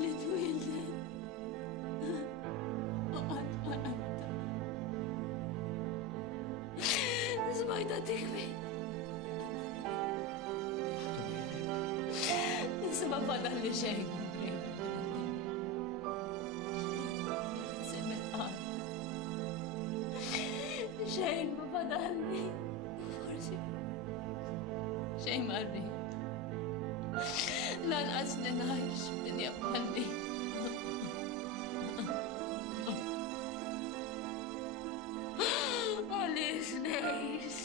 li twildet. Smajta tikbi. Nisma fadal li xejn. Xejn ma fadalli. Forsi. Xejn marri. Lanqas li ngħix f'dinja bħalli. Għalis ngħix.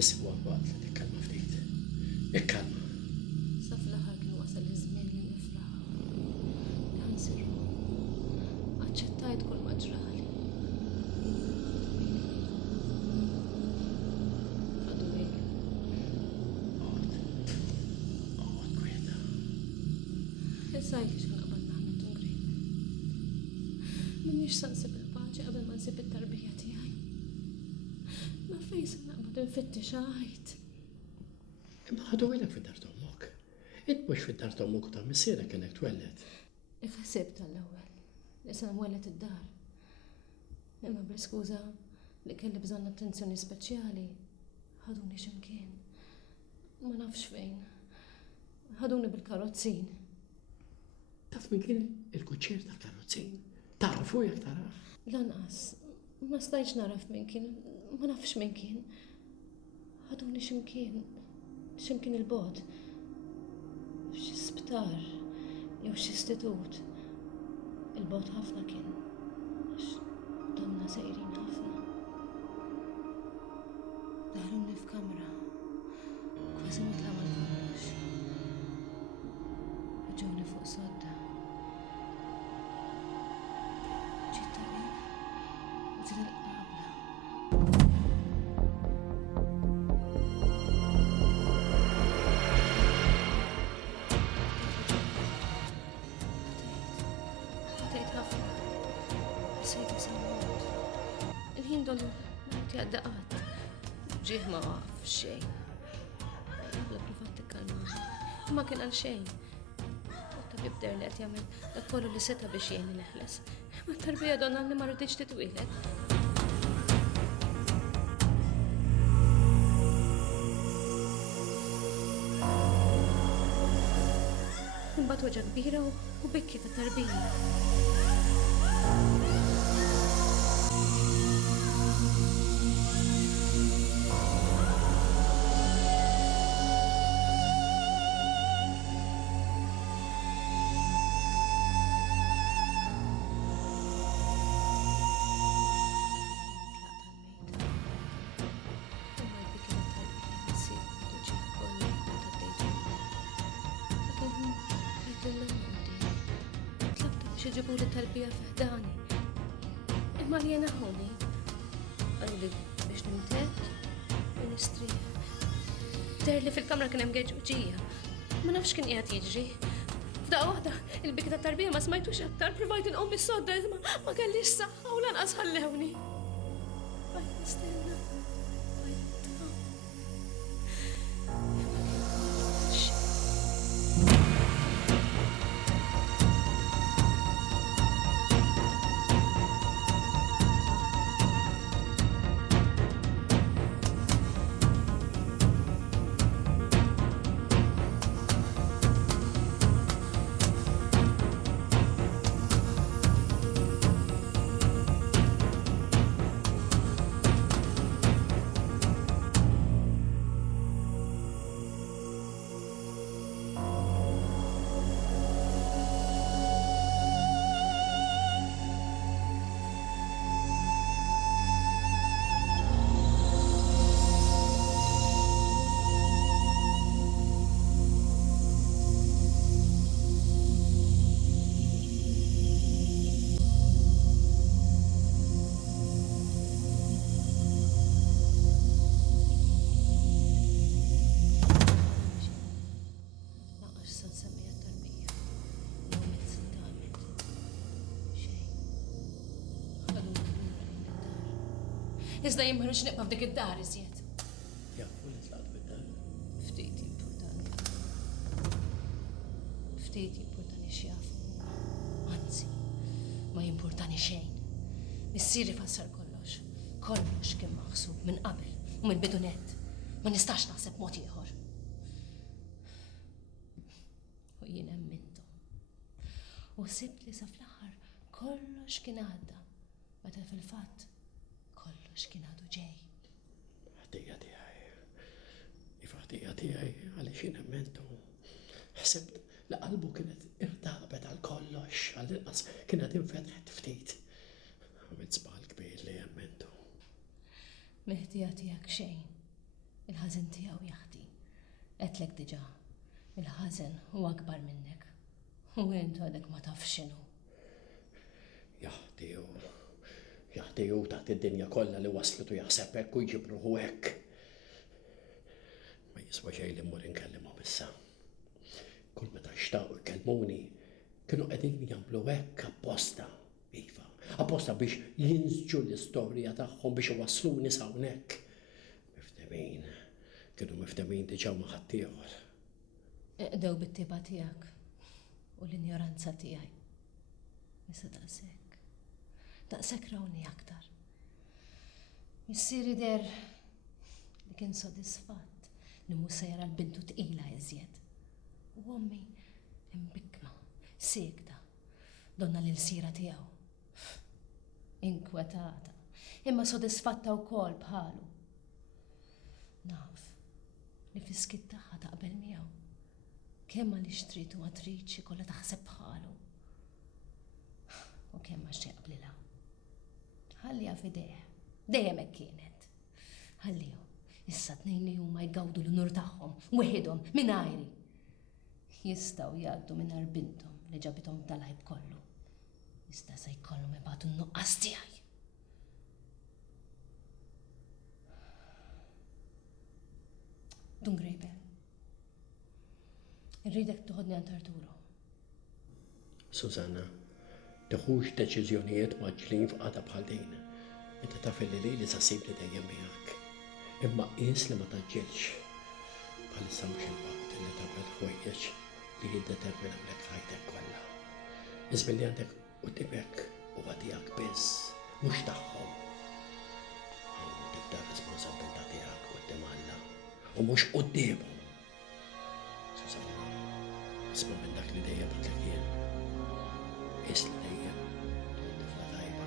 Issa huwa waqt li tikkalma ftit. Ikkalma. Sa fl-aħħar kien wasal iż-żmien li nifraħ. Li ħansirru. Aċċettajt kull ma ġrali. Għadu hekk. Oqgħod kwieta. Issa jekk x'naqbad naħmel tungrib. Minniex sa nsib il-paċi qabel ma nsib it-tarbija tiegħi. Ma fejn se naqbad infittex għajt. Imma ħadu ilek fid-dar tommok. Int mhux fid-dar tommok u ta' missierek kienek twellet. Ħsibt tal-ewwel li se nwellet id-dar. Imma bl-iskuża li kelli bżonn attenzjoni speċjali ħaduni x'imkien. Ma nafx fejn. Ħaduni bil-karozzin. Taf min kien il-kuċċier tal-karrozzin? Tafu jekk taraf? Lanqas, ma stajtx naraf min kien, ma nafx min kien. Ħaduni x'imkien il-bod. F'xi sptar, jew xi istitut. Il-bod ħafna kien. Għax domna sejrin ħafna. Daħluni f'kamra. Kważi mitla ma kollox. Ġewni fuq sodda. Ġiet tarib u ġiet il-qabla. Ħatejt ħafna. Sejt samut. Il-ħin dollu marti għaddaqat. Ġieħ ma waqaf xejn. Qabla provat tikkalma. Ma kien għal xejn. Jibder li qed jagħmel dak kollu li seta biex jgħinni neħles. Ma tarbija donna li ma rridx titwieled. Imbagħad weġa kbira u bikki ta' tarbija. Ġibu li tarbija f'ħdani. Imma li jena ħoni. Għallu li biex nintet, ministri. Der li fil-kamra kien hemm għeġuġija. Ma nafx kien qiegħed jiġri. F'daqqa waħda, il-bik ta' tarbija ma smajtux aktar, provajt inqom bis-sodda, ma kellix saħħa u lanqas ħallewni. Bajt nistenna. Iżda jien ma rridx nibqa' f'dik id-dar iżjed. Jafu li tlaqt bid-dar. Ftit importanti. Ftit importanti x'jafu. Anzi, ma jimportani xejn. Missieri fassar kollox. Kollox kien maħsub minn qabel u mill-bidunet. Ma nistax naħseb mod ieħor. U jien emmintom. U sibt li sa fl-aħħar kollox kien għadda. Meta fil-fatt kollox kien għadu ġej. Ħtija tiegħi. Iva ħtija tiegħi għaliex jien emmentu. Ħsibt li qalbu kienet irtabet għal kollox, għall-inqas kienet infetħet ftit. Għamilt żball kbir li emmentu. Meħtija tiegħek xejn. Il-ħażen tiegħu jaħdi. Qedlek diġà. Il-ħażen huwa akbar minnek. U intu għadek ma taf x'inhu. Jaħdiju taħt id-dinja kollha li waslet u jaħseb hekk u jġib ruħu hekk. Ma jiswa xejn li mmur inkellimhom issa. Kull meta xtaqu jkellmuni kienu qegħdin jagħmlu hekk apposta, iva, apposta biex jinżġu l-istorja tagħhom biex iwassluni sa hawnhekk. Kienu miftemin diġà ma' ħadd ieħor. Eqdew bit-tiba tiegħek u l-injoranza tiegħi. Issa daqshekk rawni aktar. Missieri der li kien sodisfatt li mhux se jara l-bintu tqila iżjed. U ommi imbikma, siegda, donna lil-sira tiegħu. Inkwetata, imma sodisfatta wkoll bħalu. Naf li fiskit tagħha taqbel miegħu. Kemm għaliex trid u ma tridx kollha taħseb bħalu. U kemm għax taqblilha. Ħallija f'idejha, dejjem hekk kienet. Ħallihom, issa tnejn li huma jgawdu l-nur tagħhom, weħidhom minn ajri. Jistgħu jgħaddu mingħajr binthom li ġabithom tal-ħajb kollu. Issa se jkollhom ibagħtu n-nuqqas tiegħi. Dungrejber. Irridek toħodni għand Arturo. Susanna, teħux deċiżjonijiet maġlin f'qata bħal din. Inti taf li li sasibni dejjem miegħek. Imma qis li ma taġġilx. Bħalissa mhux il-waqt li tagħmel ħwejjeġ li jiddetermina lek ħajtek kollha. Iżbilli għandek qudiemek u għadijak biss, mhux tagħhom. Tibda r-responsabbiltà tiegħek quddiem Alla u mhux qudiemhom. Susanna, isma' minn dak li dejjem għadlek jien. Is li dejjem tifla tajba.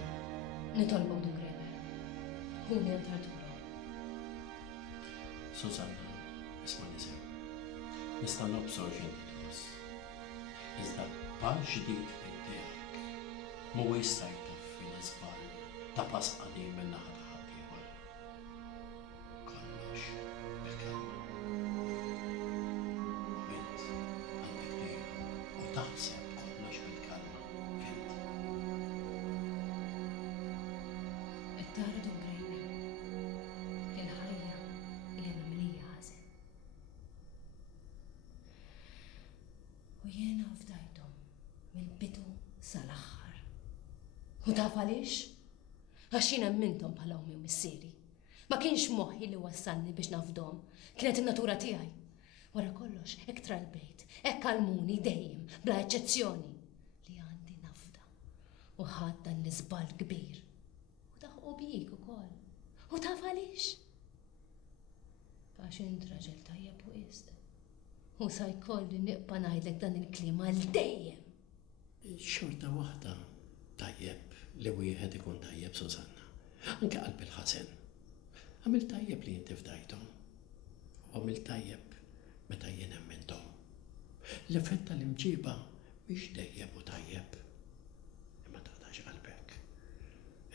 Nitolbok Dungrejber. Ħuni għand Arturo. Susanna, isma' nisew. Nista' nobsor ġinti tħoss. Iżda bħal ġdid minn tiegħek mhuwa jista' jtaffi l-iżball ta' pass qadim minn naħa ta' ħadd ieħor. Kollox bil-kelma. Int għandek dejjem u taħseb kollox bil-kelma. Fint. Tara Dungrejber. Il-ħajja hija mimlija ħażen. U jiena fdajthom mill-bidu sal-aħħar. U taf għaliex? Għax jien emminthom bħala ommi u missieri. Ma kienx moħħi li wassalni biex nafdhom, kienet in-natura tiegħi. Wara kollox, hekk tra l-bejt, hekk għalmuni dejjem, bla eċċezzjoni, li għandi nafda u ħadd dan l-iżball kbir. U daħqu bik ukoll. U taf għaliex? Għax int raġel tajjeb u qist. U sa jkolli niqpa' ngħidlek dan il-kliem għal dejjem. Xorta waħda tajjeb li wieħed ikun tajjeb, Susanna. Anke qalb il-ħażen. Għamil tajjeb li inti fdajthom. U għamil tajjeb meta jien emminthom. L-effett tal-imġiba mhix dejjem u tajjeb. Imma taqtax qalbek.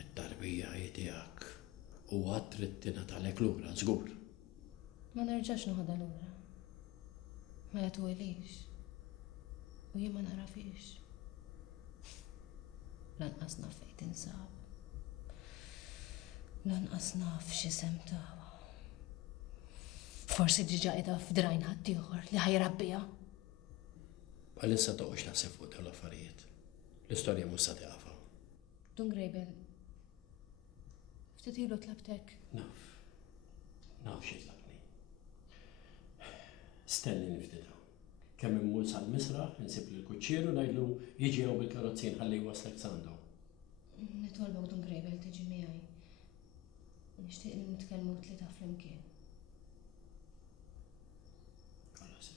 It-tarbija hi tiegħek u għad trid tingħatalek lura żgur. Ma nerġax noħodha lura. Ma jagħtuhilix. U jien ma narafix. Lanqas naf fejn tinsab. Lanqas naf x'isem tagħha. Forsi diġà qiegħda f'drajn ħadd ieħor li ħajrabbiha. Bħalissa toqgħodx naħseb fuq dawn l-affarijiet. L-istorja mhux se tieqaf. Dungrejber, Ftit ilu tlabtek. Naf xitlaqni. Stenni niftida. Kemm immur sal-misraħ, nsib li l-kuċċieru ngħidlu jiġi jew bil-karozzin ħalli waslek sandu. Nitolbok dun grejbel tiġi miegħi. Nixtieq li nitkellmu tlieta flimkien. Kollas,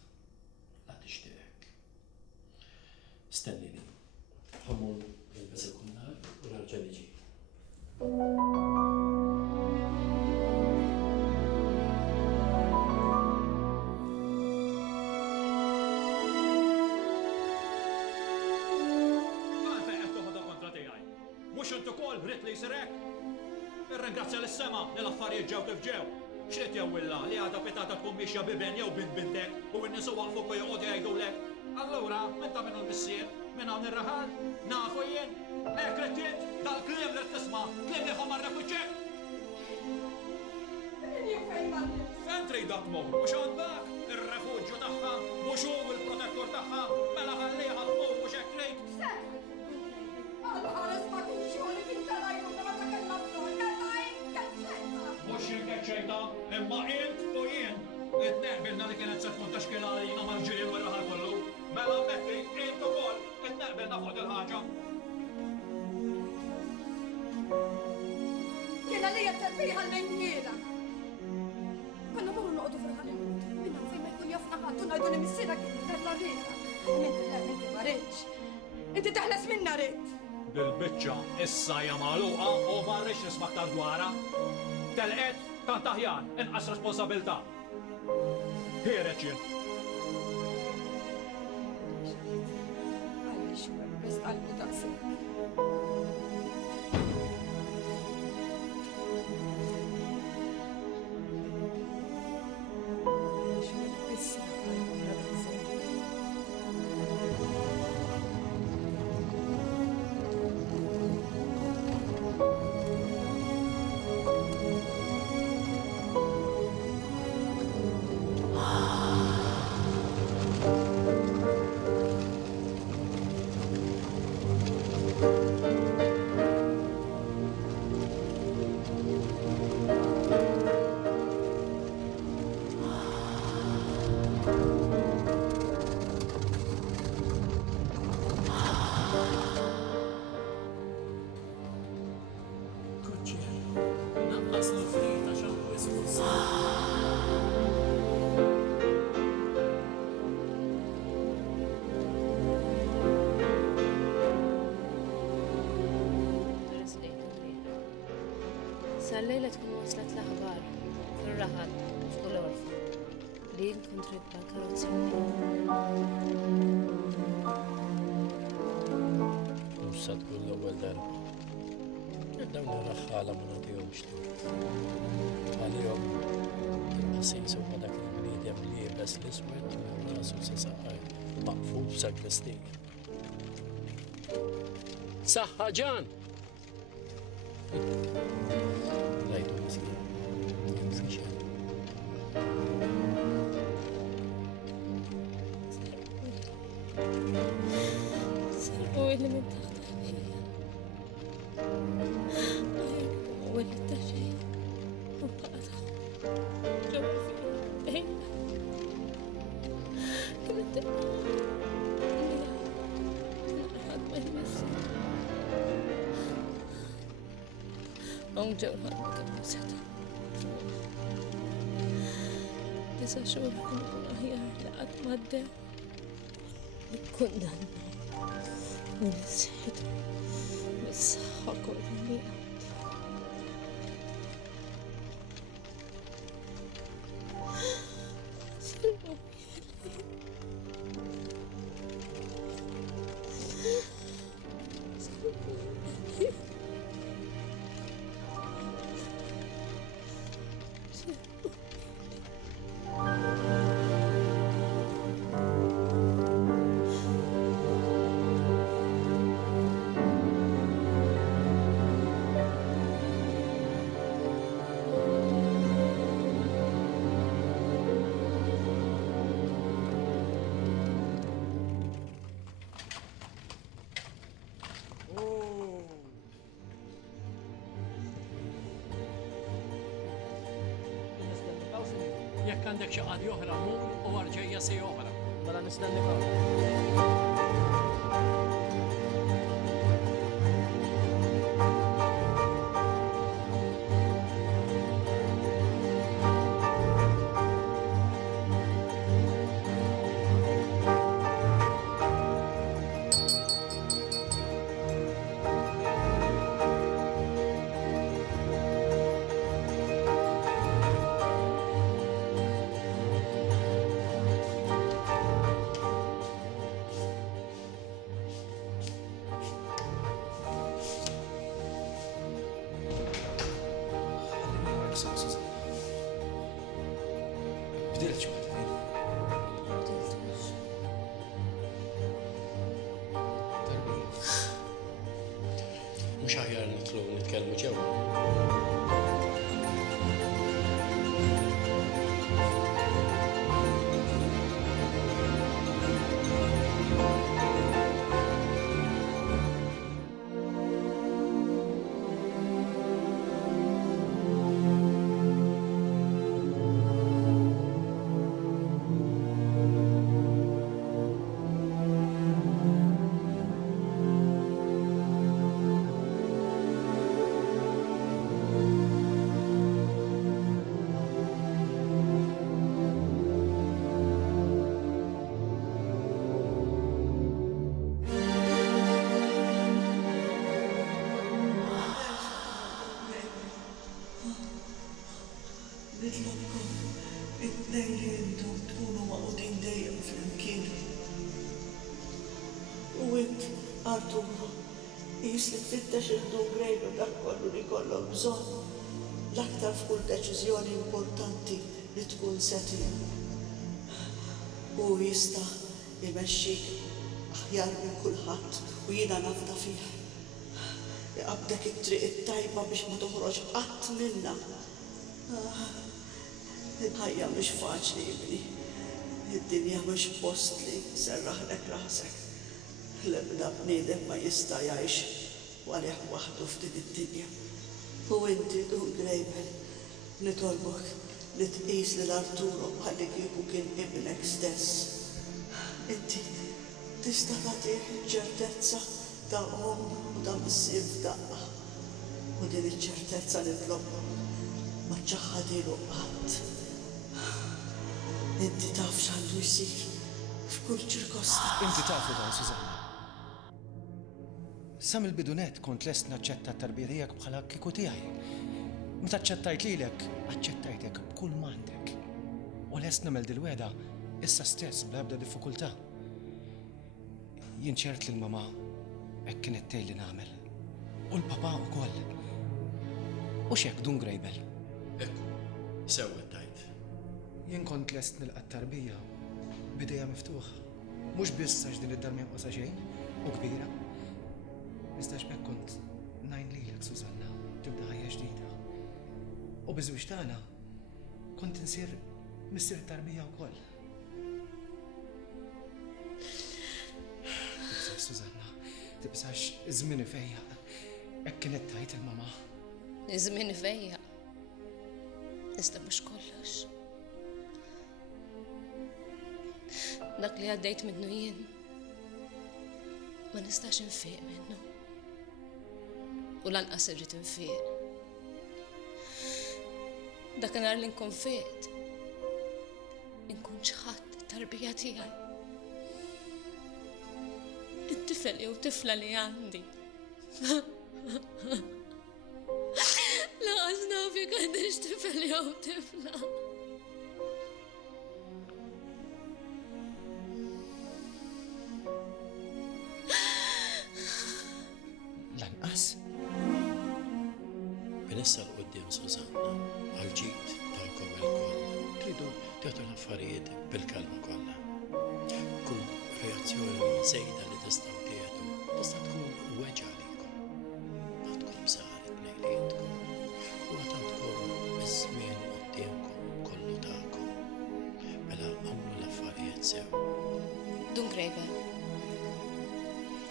la tixtieq. Stennini. Ħammur nilbes il-kunnar u narġa' niġi. Rrit li jisirek? Irringrazzja l-sema li l-affarijiet ġew kif ġew. Xrit jawilla li għada petata tkun miexja biben jew bint bintek u n-nisu waqfu ku joqgħod jgħidulek. Allura, minn ta' minnu l-missier, minn hawn ir-raħal, nafu jien, krettin, dal-kliem li tisma' kliem li ħomar refuġġek. Fejn trid tmur, mhux għandak ir-refuġġju tagħha, mhux hu l-protettur tagħha, mela ħalliha tmur mhux hekk trid. Mux jinkeċċejta, imma int u jien. It-neqbilna li kienet se tkun taxkila għalina mal-ġilien u r-raħal kollu. Mela metti, int u koll, it-neqbilna fuq il-ħaġa. Kiena li jattalbiħa l-menjiela. Konna morru noqdu fil-ħalimut. Minna fejn ma jkun jafna ħattu najdu li missira kien tarla rita. Minti ma rridx. Inti taħles minna rrit. Bil-bicċa issa hija magħluqa u ma rridx nisma' aktar dwarha. Telqet tant aħjar, inqas responsabilità. Ħireġ jien. Għaliex bes qalbu daqsek. Sal-lejla tkun waslet l-aħbar fil-raħal f'kull orfa li jien kont ridba karozzi Musa tkun l-ewwel darba. Dawn ir-raħħala ma nagħtihomx tort. Għalihom il-qasisa huma dak il-bniedem li jilbes l-iswed minn rasu sa saqaj maqful b'sakristija. Saħħa ġan! Rajtu miskin. Miskin. Sarqu li minn taħt għalija. U li taġi u baqata ġewwa fil-bejn. Kienet tibqa li ħadd ma jmessi. Hawn ġew ħadd kemm seta. Tisa' xhur kien ikun aħjar li qatt m'għaddew. Kundanna u nisħidu bis-saħħa kollha li Jekk għandek xi qadi oħra mur u għarġejja se oħra. Mela nistenni hawn. Bdilt xwaħda Mhux aħjar nitlu nitkellmu ġewwa. Nitlobkom it-tnejn li intom tkunu maqudin dejjem flimkien. U int, Arturo, qis li tfittex il-dum grejlu dak kollu li kollok bżonn l-aktar f'kull deċiżjoni importanti li tkun se tieħu. U jista' jmexxik aħjar minn kulħadd u jiena nafda fih. Jaqbdek it-triq it-tajba biex ma toħroġ qatt minnha. Il-ħajja mhux faċli ibni. Id-dinja mhux post li serraħlek rasek. L-ebda bniedem ma jista' jgħix għalih waħdu f'din id-dinja. U inti dun Grejbel nitolbok li tqis lil Arturo bħalli kieku kien ibnek stess. Inti tista' tagħtih ċertezza ta' u ta' missieb daqqa. U din iċ-ċertezza nitlobhom ma ċaħħadilu qatt. Inti taf x'għandu jsir f'kull ċirkostanza. Inti tafu dan, Susanna. Sam il-bidunet kont lest naċċetta t-tarbija tiegħek bħala kieku tiegħi. Meta ċċettajt lilek, aċċettajtek b'kull m'għandek. U lest nagħmel dil-weda issa stess bla ebda diffikultà. Jien ċert li l-mama hekk kienet tgħid li nagħmel. U l-papa wkoll. U x'hekk dun Grejbel. Ekku, sewwa tajt. Jien kont lest nilqa' t-tarbija bidejja miftuħa. Mhux biss għax din id-dar m'hemm xejn u kbira. Iżda x'bekk kont ngħin lilek Susanna tibda ħajja ġdida. U biżwieġ tagħna kont insir missier tarbija wkoll. Tibżax Susanna, tibżax iż-żmien ifejjaq. Hekk kienet tajt il-mama. Iż-żmien fejja. Iżda mhux kollox. Dak li għaddejt minnu jien ma nistax infiq minnu. U lanqas irrid infiq. Dakinhar li nkun fiqt, inkun xi ħadd it-tarbija tiegħi. It-tifel jew tifla li għandi. Laqas nafi għandix tifel jew tifla. Lanqas? Binissa l-qoddim Susanna, għal-ġid ta'kom il-koll. Tridu tieħdu l-affarijiet bil-kalma kollha. Kull reazzjoni żejda li tistgħu tieħdu tista' tkun weġġa għalikom. Ma tkun saħaret nejlietkom u ma tantkom iż-żmien qudiemkom kollu tagħkom. Mela għamlu l-affarijiet sew. Dun Grejbel,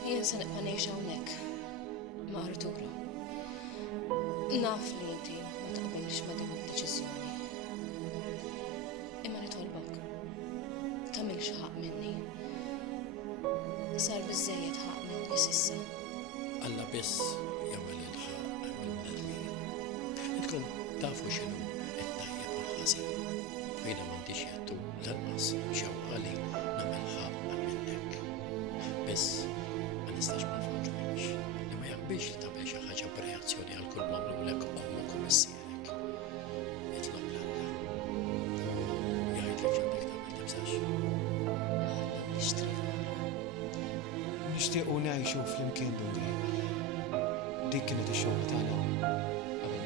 jien se nibqa' ngħix hawnhekk ma' Arturo. Naf li inti ma taqbilx ma' din id-deċiżjoni. biżejjed ħaq minni sissa. Alla biss jagħmel il-ħaq mill-bnedmin. Intkom tafu x'inhu it-tajjeb u l-ħażin. Jiena m'għandix jettu lanqas xewqali nagħmel ħaq minnek. Biss ma nistax ma nfakkarx li ma jaqbilx li tagħmel xi ħaġa b'reazzjoni għal kull magħmlulek ommok u missierek. Itlob l-Alla. Jgħidlek x'għandek tagħmel tibżax. Ħallew nixtri fara. Nixtiequ ngħixu flimkien Dungri. Dik kienet ix-xogħol tagħna qabel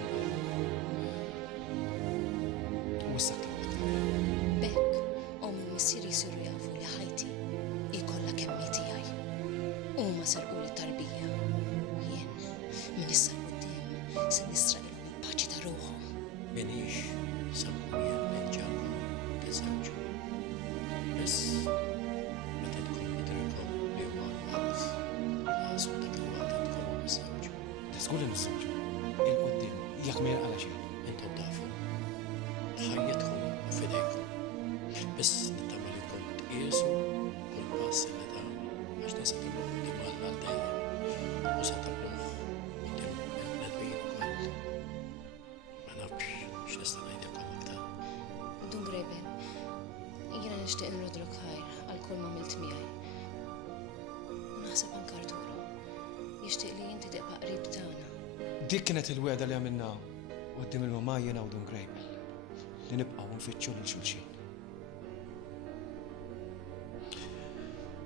u issa aktar aktar. Bekk, ommi u missieri jsiru jafu li ħajti ikollha kemmi tiegħi. Huma sarqu li tarbija. Jien minn issa l-quddiem se nistraqilhom il-paċi ta' ruħhom. Minix sankun jien neġġakom tiżewġu. Biss meta tkun nidrikom li huwa l-waqt għażu dak il-waqt tkollhom iżewġu. Żgur li niżżewġu. Il-quddiem jekk ma jinqala xejn. Intom tafu. Ħajjitkom u fidejkom. Biss nittama li tkun tqiesu kull pass li tagħmlu għax ta' se tagħmlu quddiem Alla l-dejjem u se tagħmluh quddiem il-bnedmin ukoll. Ma nafx x'nista' ngħidilkom aktar. Dungreben, jiena nixtieq nrodlok ħajr għal kull ma milt miegħi. U naħseb anke Arturo jixtieq li inti tibqa' qrib tagħna. Dik kienet il-weda li għamilna quddiem il-Mamajjen u Dungrejbel li nibqgħu nfittxu lil xulxin.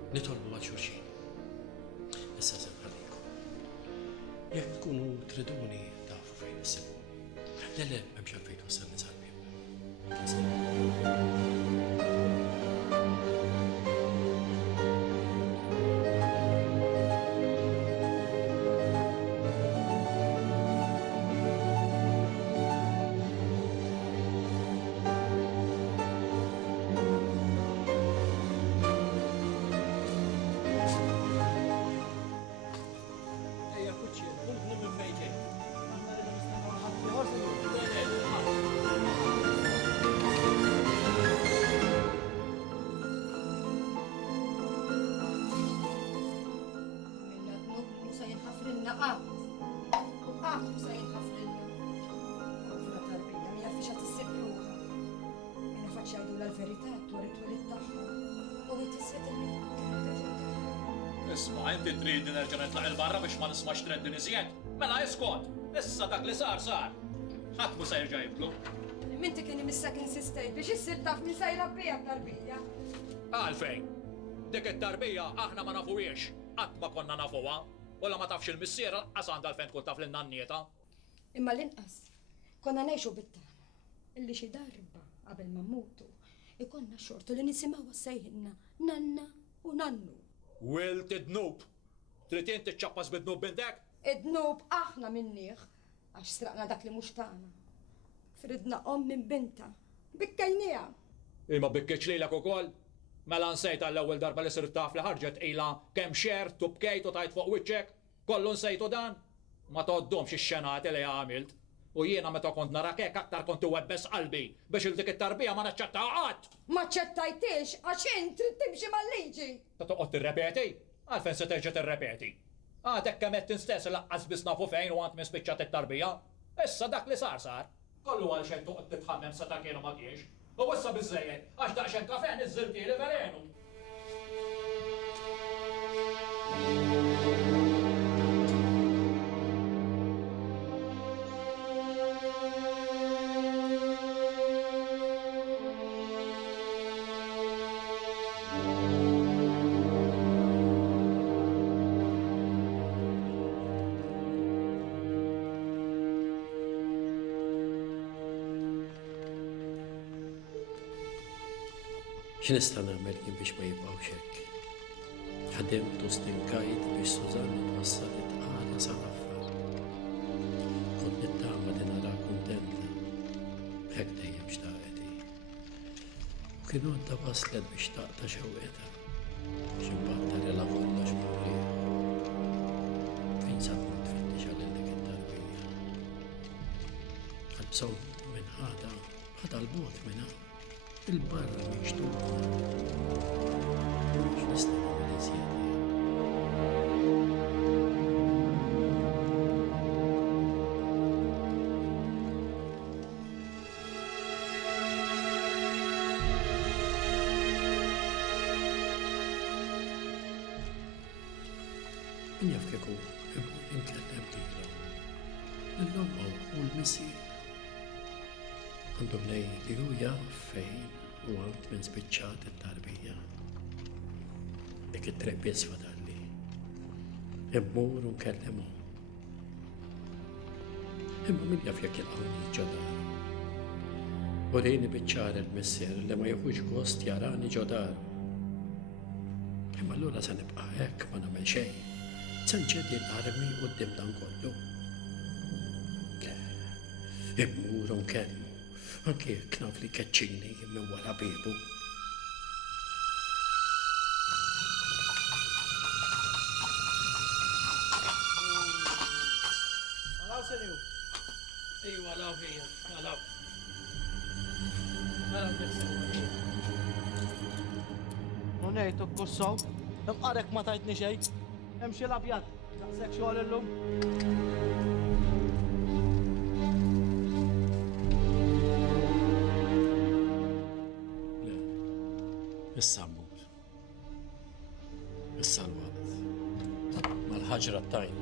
Nitolbu għal xulxin. Issa se nħallikom. Jekk tkunu triduni tafu fejn issibu. Le, m'hemmx għalfejn wassalni sal-bib. Ejja, kuċċi, kumni minn fejn ġej. Minna d-nublu sa jinħafrilna qatt. Qatt mu sa jinħafrilna. Għafra tarbija, mi jaffiċa tissib ruħa. Minna faċ jgħidu l-verità dwar it-twelid tagħha. U jtissed Isma' inti trid nerġa' nitlaq il-barra biex ma nismax treddin iżjed. Mela iskot, issa dak li sar sar. Ħadd mu se jerġa' jibdlu. Minti kien imissek insistejt biex issir taf min sa jrabbija tarbija. Għalfejn, dik it-tarbija aħna ma nafuwiex, qatt ma konna nafuha, u la ma tafx il-missiera qas għandha għalfejn tkun taf lin-nannieta. Imma l-inqas, konna ngħixu bit-tama. Illi xi darba qabel ma mmutu, ikonna xortu li nisimgħu sejħinna nanna u nannu. Wil tidnub. Trid jien tiċċappas bid-dnub bindek? Id-nub aħna minniħ, għax straqna dak li mhux tagħna. Fridna minn binta, bikkajnija. Imma bikkeċ lilek ukoll. Mela nsejt għall-ewwel darba li sirt taf li ħarġet ilha kemm xer tubkejt u tajt fuq wiċċek. Kollu nsejtu dan. Ma toddhomx ix-xenati li għamilt. U jiena meta kont narak hekk aktar kont iwebbes qalbi biex il dik it-tarbija ma naċċettaw qatt. Ma ċettajtix għax int trid timxi mal-liġi. Ta' toqgħod tirrepeti? Għalfejn se terġa' tirrepeti. Għadek kemm qed tinstess laqqas biss nafu fejn u għand mispiċċat it-tarbija. Issa dak li sar sar. Kollu għal xejn toqgħod titħammem sa ta' kienu ma kienx. U issa biżejjed għax daqsxejn kafè niżżiltieli velenu. X'nista' nagħmel jien biex ma jibqgħux hekk? Ħademt u stinkajt biex Sużanna twassal it-tqala sal-affar. Kont nittama li nara kuntenta. Hekk dejjem xtaqet hi. U kienu għadha waslet biex taqta' xewqietha. X'imbagħad tara kollox mawrija. Fejn sabt tfittex għal dik it-tarbija. Għalbżomm minn ħada ħada l-bot minn hawn. Il-barra miex tuħna. X'nista' nagħmel iżjed. Min jaf kieku imkellem lilu. L-lomma u l-missier. Għandu bnej li hu jaf fejn u għamt minn spiċċat it-tarbija. Dik it-triq bisfa dalli. Immur u nkellemu. Imma min jaf jekk il-qawni ġodar. U rejni biċċar il-missier li ma jħuġ gost jarani ġodar. Imma l-ura sa nibqa' hekk ma nagħmel xejn. Sanċedi l-armi qudiem dan kollu. Le, immur u nkellmu. Anke jekk naf li keċċini minn wara bibu. Għalaw senju. Ejwa, għalaw hija, għalaw. Għalaw nifsew. Nonejtu kussaw. Imqarek ma tajtni xej. Hemm xi labjat. Daqshekk xogħol illum. Le, issa mmur. Issa l-waqt. Mal-ħaġra tajn.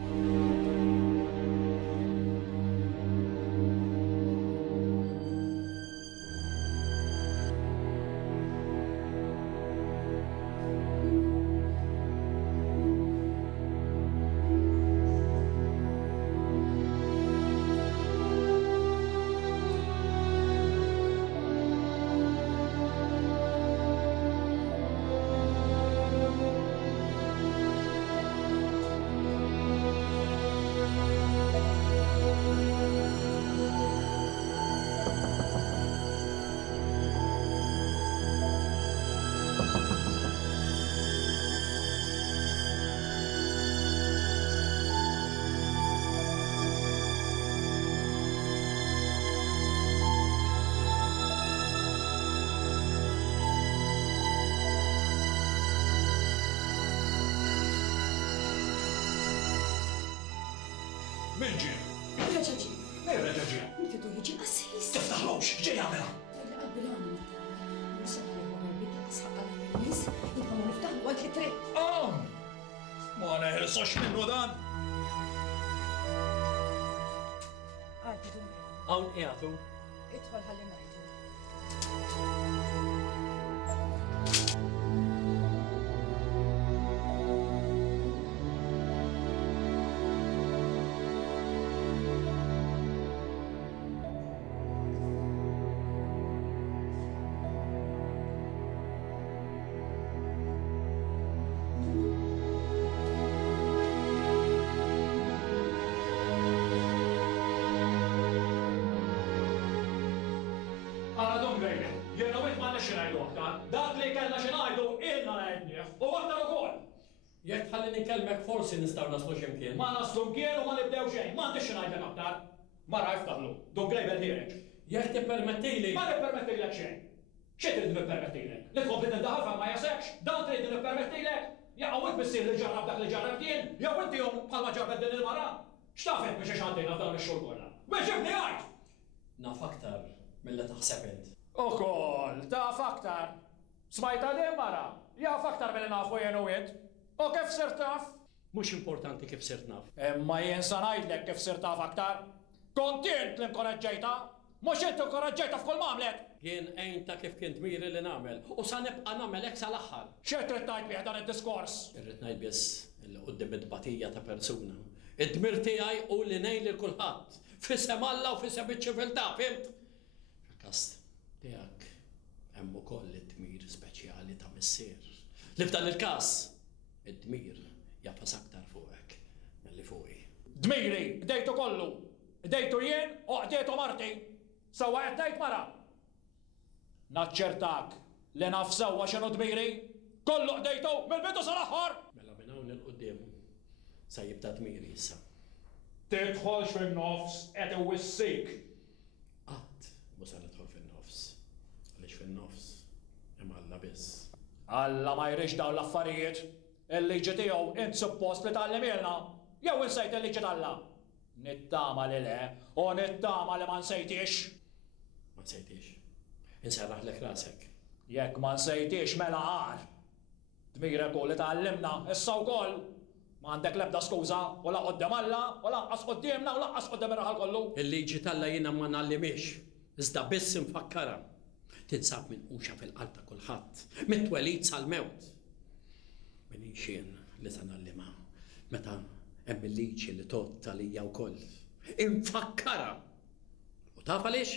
Min ġie? Reġaġi, Min reġa' ġie? nfidu jiġi qassis. Tiftaħlux, ġej jagħmilha. Qalbi l-għamil. Musa li għu għarbit laqsħaq għal-nis, jibqa ma niftaħlu għal triq. Ma neħilsux minnu dan. Għaddi dum, Hawn qiegħdu. idħol ħalli najdu. Għara dum għajna, jena wit ma nixin għajdu aktar, dak li kellna xin għajdu ilna għajdnieħ, u aktar u kol. Jekk ħalli nikellmek forsi nistgħu naslu x'imkien. Ma naslu mkien u ma nibdew xejn, ma ndixin għajdek aktar. Mara jiftaħlu, dum għajbel ħireġ. Jekk tippermettili. Ma nippermettilek xejn. Xie trid nippermettilek? Li tkompli tindaħal ma jasekx, dan trid nippermettilek? Jaqgħu bissir li ġarrab dak li ġarrab jien, jew inti jom bħalma ġarbet din il-mara. X'tafek biex xaddejna f'dawn ix-xogħol kollha? Biex ibni għajt! Naf aktar mill-li taħseb int. Ukoll, taf aktar. Smajta li mara, jaf aktar mill nafu jenu int. U kif sir taf? Mhux importanti kif sirt naf. Imma jien sa ngħidlek kif sir taf aktar. Kontent li nkoraġġejta, mhux inti nkoraġġejta f'kull mamlet. Jien ejn ta' kif kien tmiri li nagħmel u sa nibqa' nagħmel hekk sal-aħħar. X'e trid tgħid bih dan id-diskors? Irrid ngħid biss illi quddiem id-batija ta' persuna. Id-dmir tiegħi u li ngħid lil kulħadd. Fisem Alla u fisem iċ-ċiviltà, fimt? Fil-każ tiegħek hemm ukoll id-dmir speċjali ta' missier. Li f'dan il-każ id-dmir jafas aktar fuqek milli fuqi. Dmiri, bdejtu kollu. Bdejtu jien u qdejtu marti. Sewwa qed ngħid mara. Naċċertak li naf sewwa x'inhu dmiri. Kollu qdejtu mill-bidu sal-aħħar. Mela minn hawn il qudiem sa jibda dmiri issa. Tidħolx fin-nofs qed iwissik. Qatt mhux se nidħol fin-nofs. Għaliex fin-nofs hemm Alla biss. Alla ma jrix dawn l-affarijiet. Il-liġi tiegħu int suppost li tallimilna. Jew insejt il-liġi talla. Nittama li le, u nittama li ma nsejtix. Ma nsejtix. Insarraħlek rasek. Jekk ma nsejtix mela għar. Dmirek u li tallimna, issa wkoll. Ma għandek lebda skuża, u la qoddem Alla, u lanqas qoddimna, u lanqas qoddem ir-raħal kollu. Il-liġi tal-la jiena ma nallimiex, iżda biss infakkara. Tinsab minn uxa fil-qalb ta' kulħadd, mit-twelid sal-mewt. Minix jien li sa nallima, meta hemm il-liġi li tot talija wkoll. Infakkara! U taf għaliex?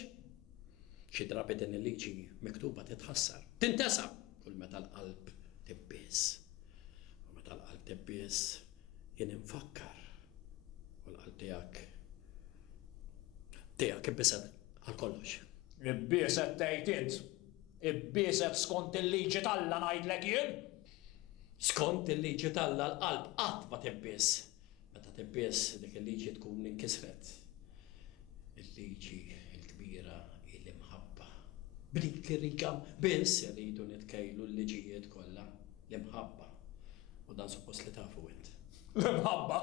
Xi drabi din il-liġi miktuba titħassar, tintesab kull meta l-qalb tibbiż. U meta l-qalb tibbiż jien infakkar u l-qalb tiegħek ibbiset għal kollox. Ibbiset tgħid int. Ibbiset skont il-liġi Alla ngħidlek jien. Skont il-liġi tal-la l-qalb qatt ma tibbiż. Meta tibbiż dik il-liġi tkun inkisret. Il-liġi l-kbira il-imħabba. B'dik ir-riga biss iridu nitkejlu l-liġijiet kollha l-imħabba. U dan suppost li tafu int. L-imħabba?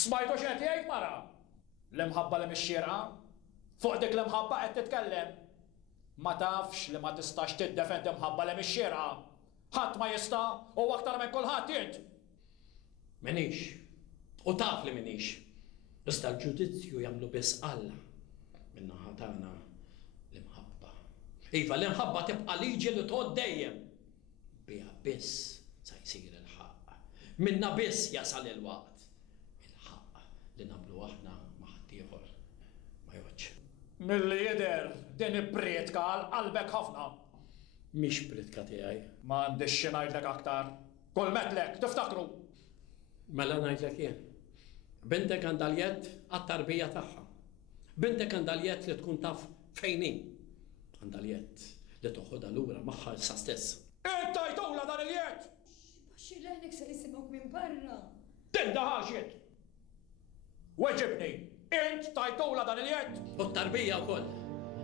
Smajtu x'qed jgħid mara? L-imħabba li mix-xierqa? Fuq dik l-imħabba qed titkellem. Ma tafx li ma tistax tiddefendi imħabba li mix-xierqa. Ħadd ma jista' u aktar minn kulħadd int. Minix. U taf li minix. Iżda l-ġudizzju jagħmlu biss Alla. Min-naħa tagħna l-imħabba. Iva l-imħabba tibqa' liġi li tgħod dejjem. Biha biss sa jsir il-ħaq. Minna biss jasal il-waqt. Il-ħaq li nagħmlu aħna ma' ħadd ieħor ma jgħodx. Milli jidher din ibriedka għal qalbek ħafna. Mhix pritka tiegħi. Ma għandix xi ngħidlek aktar. Kull metlek tiftakru. Mela ngħidlek jien. Bintek għandaljet għat-tarbija tagħha. Bintek għandaljet li tkun taf fejn hi. Għandaljet li toħodha lura magħha issa stess. Int tajtula dan il-jed! Xilenek se jisimok minn barra. Tinda ħaxiet! Weġibni! Int tajtula dan il-jed! U t-tarbija wkoll.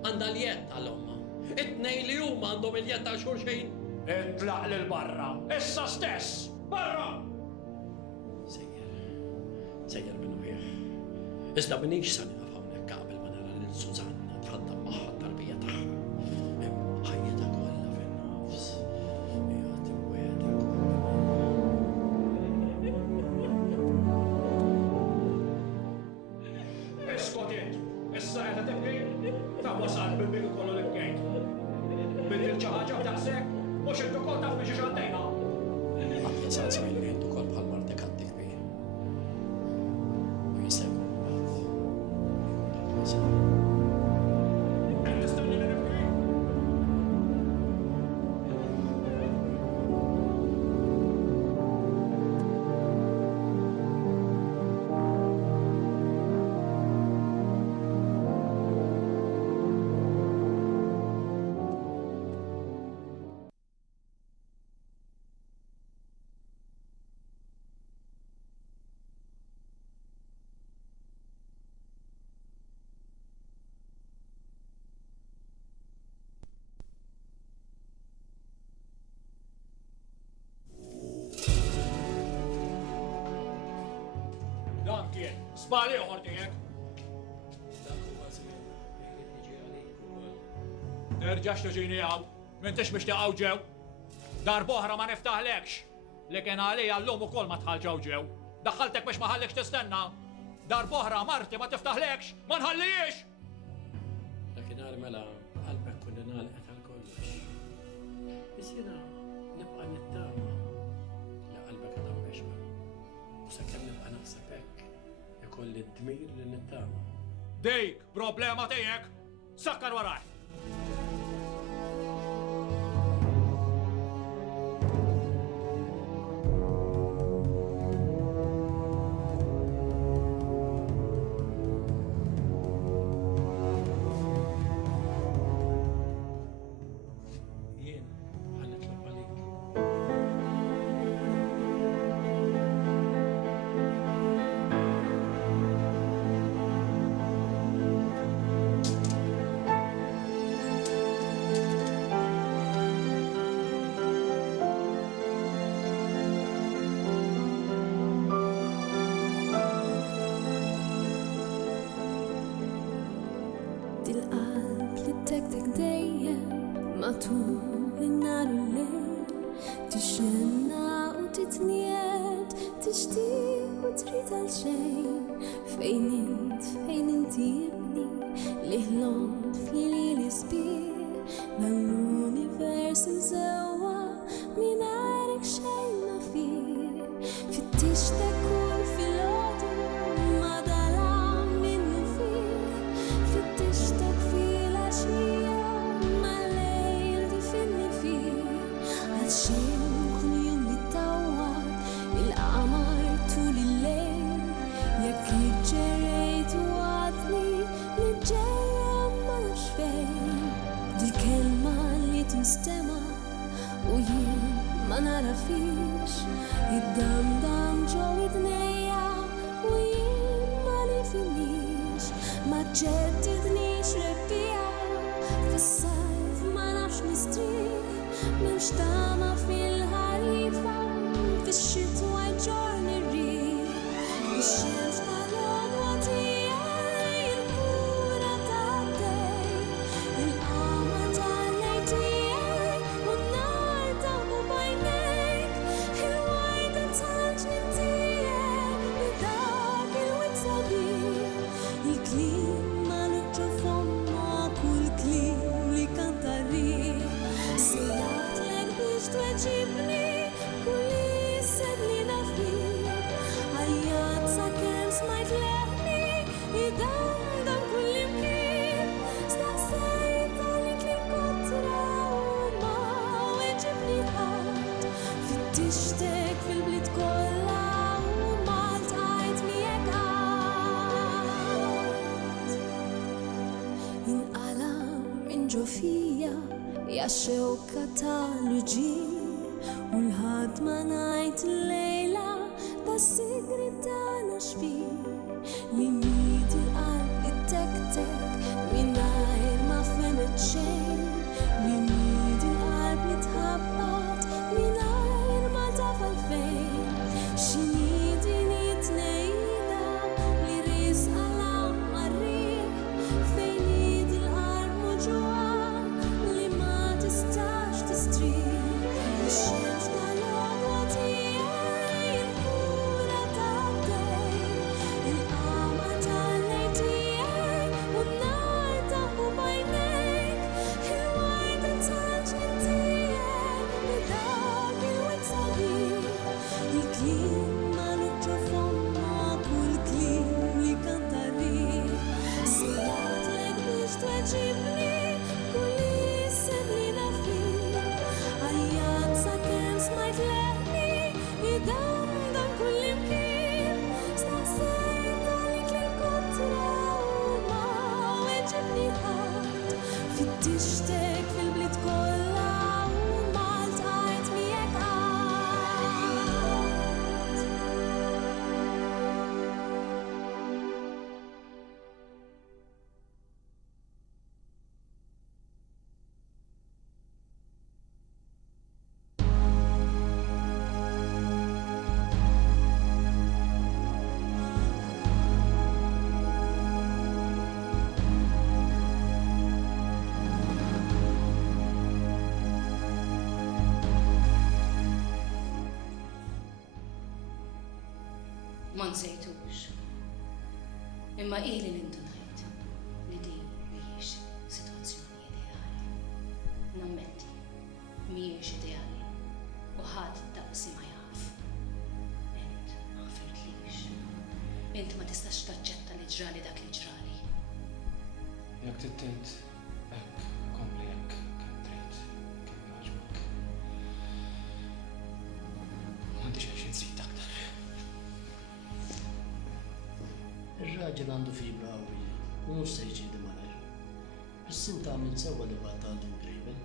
Għandaljet tal-omma. It-tnejn li huma għandhom il-jed ta' xulxin. Itlaq lil barra! Issa stess! Barra! Sejjer minnu ħieħ. Iżda minix sa nieqaf hawnhekk qabel ma nara lil Sużanna tħaddam magħha t-tarbija tagħha. Ħajjitha kollha fin-nofs. Hija tiwweda kollha. Iskot int! Issa qiegħda tibki? Ta' wasal bil-bidu kollu li bgejt. Bidil xi ħaġa b'daqshekk? Mhux intu kol taf biex għaddejna? Qatt jasal żmien li intu kol bħal martek għandek kbir. U jista' jkun mbagħad. Qed tistenni li nibki? Dan kien, żball ieħor tiegħek. Terġax tiġini hawn, m'intix biex taqgħu ġew. Darb'oħra ma niftaħlekx. Li kien għalija llum ukoll ma tħallġew ġew. Daħħaltek biex ma ħallekx tistenna. Darb'oħra marti ma tiftaħlekx, ma nħallijiex. Dakinhar mela qalbek kulli nagħlqet għal kollox. Biss jiena nibqa' nittama li qalbek għadha mexba. U sakemm nibqa' naħseb hekk, ikolli d-dmir li nittama. Dik problema tiegħek, sakkar waraj. Jien ħallitlob għalik. Dil-qalb li tek dejjem matul in-nar u l-lejl tixenna u titniet تشتيق وتريد هالشين فين انت ابني ليه لون في ليلي سبير للونيفرس مزوع من عارك شي ما فيه فتشتك وفي العدو ما ضلع منه فيه فتشتك في العشية ما الليل دفني فيه عالشين كل يوم بيتطور القمر طول الليل ياك جريت وعدني نتجرى ما نعرفش فين دي الكلمة اللي تنستمع وين ما نعرفيش الدمدم جو ودنيا وين ما نفهمنيش ما تجددنيش ربيع في الصيف ما نعرفش نستريح مش طامع في الهريفة في الشتوى يجرني الريح الشمس طالعة وطية الكورة تعدي القمر تعليتي والنار تعبو بعينيك الوردة تعجنتي بداك الوتسابي الكليم ما نتشوفهم مع كل كليم اللي كان طريق صيحت لك باش تواجبني كل يسد لينا فيه عيط ساكن سمعت لحني يدمدم كل مكين استعصيت عليك للكترة وما واجبني حد فتشتك في البلد كلها وما التقيت مياك قعد ينقلم من جوفيا يا شوكة تالوجي والهاد ما نايت الليلة دا سجرت أنا شفي لميت القلب التكتك من غير ما فهمت شي لميت القلب متهبط من غير ما تعرف فين شنيدي نيت ليلة لريس على مريح فين ايد القلب موجوع اللي ما تستاش تستريح الشمس طالعة وطية الكورة تعدي القمر تعليتي والنار تعبو بعينيك الوردة تعجنتي بداك الوتسابي الكليم ما نتشوفهم مع كل كليم اللي كان طريق صيحت لك باش تواجبني كل يسد لينا فيه عيط ساكن سمعت لحني يدمدم كل مكين استعصيت عليك للكترة وما واجبني حد فتشتك في البلد كلها وما التقيت مياك قعد ما نسيتوش imma ili l-intu ngħid li din mhijiex sitwazzjoni ideali. Nammetti mhijiex ideali u ħadd daqsi ma jaf. Int ma ħfirtlix. Int ma tistax taċċetta li ġrali dak li ġrali. Jak tittent, hekk kompli hekk kemm trid, kemm jogħġbok. M'għandix għalx inżid aktar. Ir-raġel għandu fibra qawwija, u mhux se jġiedi malajr. Biss inti għamilt sewwa li bagħad għandu mgrejbel.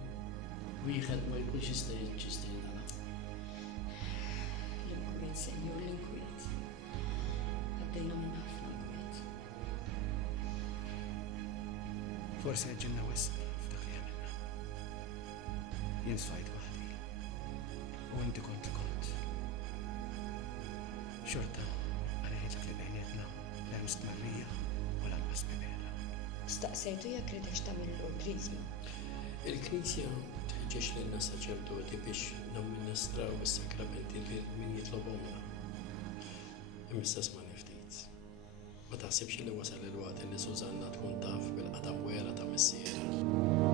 Wieħed ma jkunx jista' jiġġiesti jinħala. L-inkwiet, senjur, l-inkwiet. Għaddejna minn ħafna inkwiet. Forsi għedġinna wisq f'dak li għamilna. Jien sfajt waħdi. U inti kont li kont. Xorta, għalejtek li bejnietna l-hemm stmarrija u l-anqas bibela. Staqsejtu jekk ridek tagħmel l-krizma. Il-Knisja tħeġġeġ lilna saċerdoti biex namministraw is-sakramenti lil min jitlobhomna. Imissas ma niftit. Ma taħsibx li wasal il-waqt li Sużanna tkun taf bil-qadam wera ta' missiera.